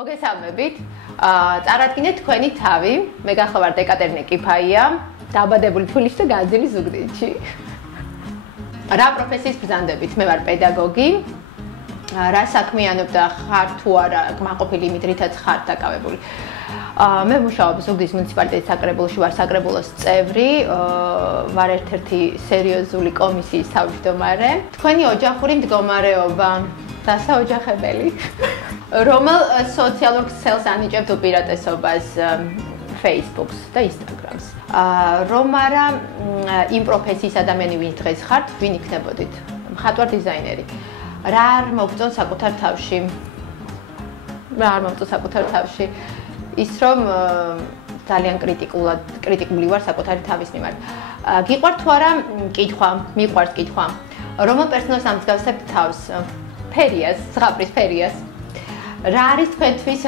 მოგესალმებით. წარადგინეთ თქვენი თავი. მე გახლავართ ეკატერინე კიფაია, დაბადებული თბილისში და გაძილი ზუგდიდში. რა პროფესიის ბრძანდებით? მე ვარ პედაგოგი. რა საქმიანობ და ხარ თუ არა კმაყოფილი იმით, რითაც ხარ დაკავებული. მე მუშაობ ზუგდიდის მუნიციპალიტეტის საკრებულოში, ვარ საკრებულოს წევრი, ვარ ერთ-ერთი სერიოზული კომისიის თავმჯდომარე. თქვენი ოჯახური მდგომარეობა დასაოჯახებელი. რომელ სოციალურ ქსელს ანიჭებთ უპირატესობას Facebook-ს და Instagram-ს. რომ არა იმ პროფესიის ადამიანი ვინ დღეს ხართ, ვინ იქნებოდით? მხატვარ დიზაინერი. რა არ მოგწონს საკუთარ თავში? რა არ მომწონს საკუთარ თავში? ის რომ ძალიან კრიტიკული ვარ საკუთარი თავის მიმართ. გიყვართ თუ არა კითხვა, მიყვართ კითხვა. რომელ პერსონაჟს ამსგავსებთ თავს? ფერიას, ზღაპრის ფერიას. რა არის თქვენთვის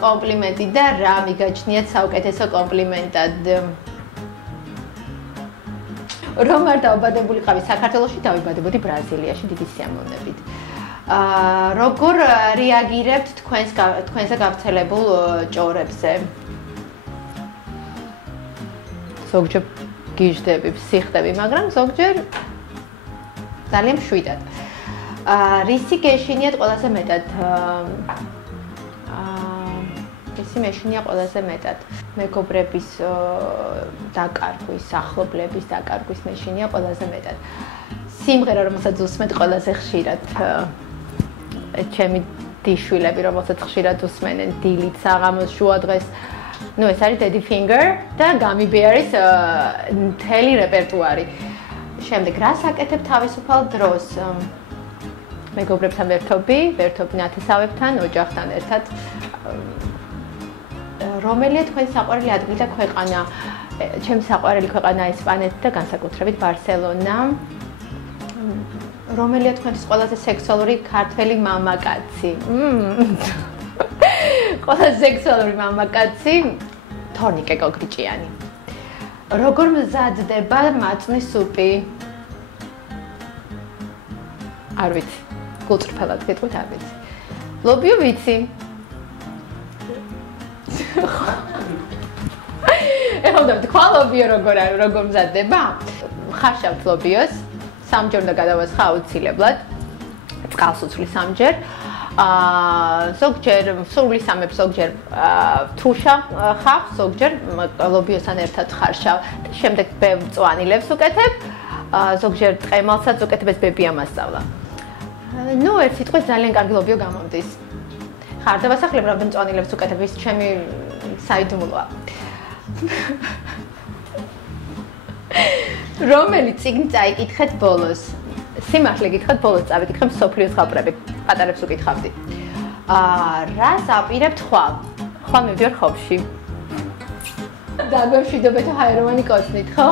კომპლიმენტი და რა მიგაჩნიათ საუკეთესო კომპლიმენტად? რომ არ დაობადებულიყავი საქართველოში, დავიბადებოდი ბრაზილიაში დიდი სიამოვნებით. როგორ რეაგირებთ თქვენზე გავრცელებულ ჭორებზე? ზოგჯერ გიждები, სიხდები, მაგრამ ზოგჯერ ძალიან მშვიდად. რისი გეშინიათ ყველაზე მეტად? ისი მეშინია ყველაზე მეტად. მეგობრების დაკარგვის, ახლობლების დაკარგვის მეშინია ყველაზე მეტად. სიმღერა, რომელსაც უსმენთ ყველაზე ხშირად, ჩემი დიშვილები, რომელსაც ხშირად უსმენენ, დილით, საღამოს, შუადღეს. ეს არის Daddy Finger და Gummy Bears მთელი რეპერტუარი. შემდეგ რას აკეთებ თავისუფალ დროს? მეგობრებთან ვერთობი ნათესავებთან, ოჯახთან ერთად. რომელია თქვენი საყვარელი ადგილი და ქვეყანა? ჩემი საყვარელი ქვეყანა ესპანეთი და განსაკუთრებით ბარსელონა. რომელია თქვენთვის ყველაზე სექსუალური ქართველი მამაკაცი? ყველაზე სექსუალური მამაკაცი თორნიკე გოგრიჭიანი. როგორ მზადდება მაწვნის სუპი? არ ვიცი. გულწრფელად გეტყვით, არ ვიცი. ლობიო ვიცი. ეხლა თქვა ლობიო როგორ მზადდება? ხარშავთ ლობიოს, სამჯერ უნდა გადავასხა აუცილებლად. წყალს უცვლი სამჯერ. ზოგჯერ სრული სამებს, ზოგჯერ თუშა ხავ, ზოგჯერ ლობიოსთან ერთად ხარშავ და შემდეგ ბევრ მწვანილებს უკეთებ. ზოგჯერ ტყემალსაც უკეთებ, ეს ბებია მასწავლა. ერთ სიტყვით ძალიან კარგი ლობიო გამომდის. ხარ დავასახლებ, რამდენ მწვანილებს უკეთებ, ის ჩემი საიდუმლოა. რომელი წიგნი წაიკითხეთ ბოლოს? სიმართლე გითხრათ, ბოლოს წავიკითხე მსოფლიოს ზღაპრები, პატარებს უკითხავდი. რას აპირებთ ხვალ? ხვალ მივდივარ ხობში. დაგვემშვიდობეთ ჰაეროვანი კოცნით, ხო?